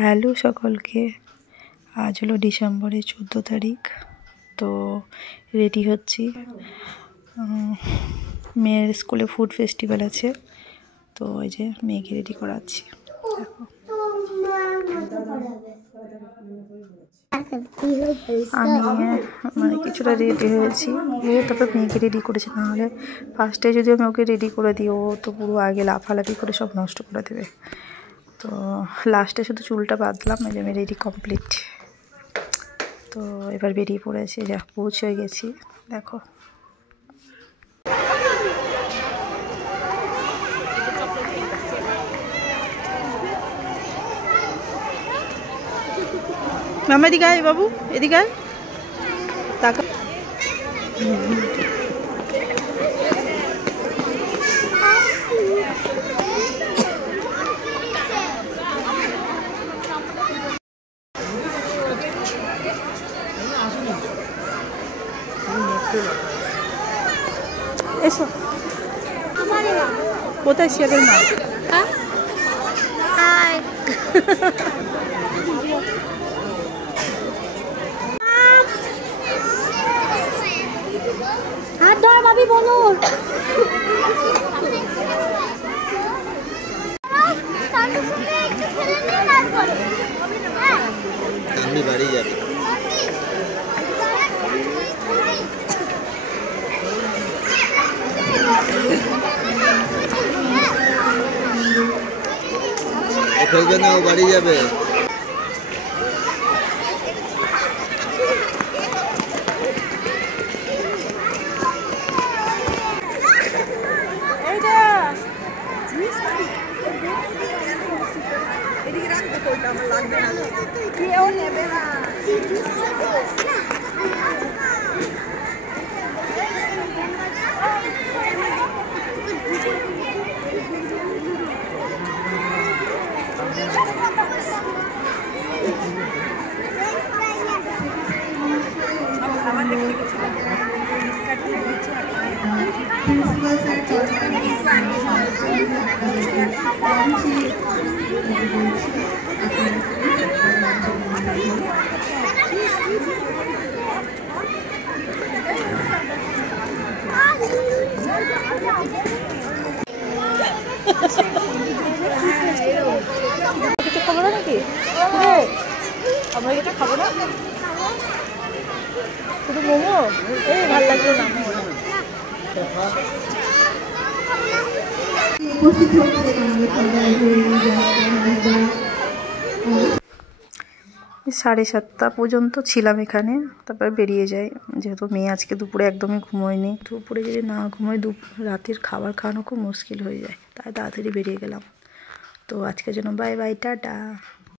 Hello সকলকে, আজ হলো ডিসেম্বরের 14 তারিখ। তো রেডি হচ্ছি, মেয়ের স্কুলে ফুড ফেস্টিভ্যাল আছে, তো ওই যে মেয়েকে রেডি করাচ্ছি। আমি কিছুটা রেডি হয়েছি, তারপরে মেয়েকে রেডি করেছি। নাহলে ফার্স্টে যদি আমি ওকে রেডি করে দিই, ও তো পুরো আগে লাফালাফি করে সব নষ্ট করে দেবে। তো লাস্টে শুধু চুলটা বাঁধলাম, এই যে আমি রেডি কমপ্লিট। তো এবার বেরিয়ে পড়েছি, যা পৌঁছে গেছি। দেখো মামা, এদিকে আয় বাবু, এদিকে আয়, তাকা। এসো, কোথায় শিয়াদের মা? হাত ধর ভাবি, বলুন। আমি বাড়ি যাবো। খেলবে না, ও বাড়ি যাবে। কিছু খাবো না নাকি? আমরা কিছু খাবো না, শুধু মোমো। এই ভালো লাগলো না। 7:30 পর্যন্ত ছিলাম এখানে, তারপর বেরিয়ে যাই। যেহেতু মেয়ে আজকে দুপুরে একদমই ঘুমোয়নি, দুপুরে যদি না ঘুমোয় রাতের খাবার খাওয়ানো খুব মুশকিল হয়ে যায়, তাই তাড়াতাড়ি বেরিয়ে গেলাম। তো আজকের জন্য বাই বাই, টাটা।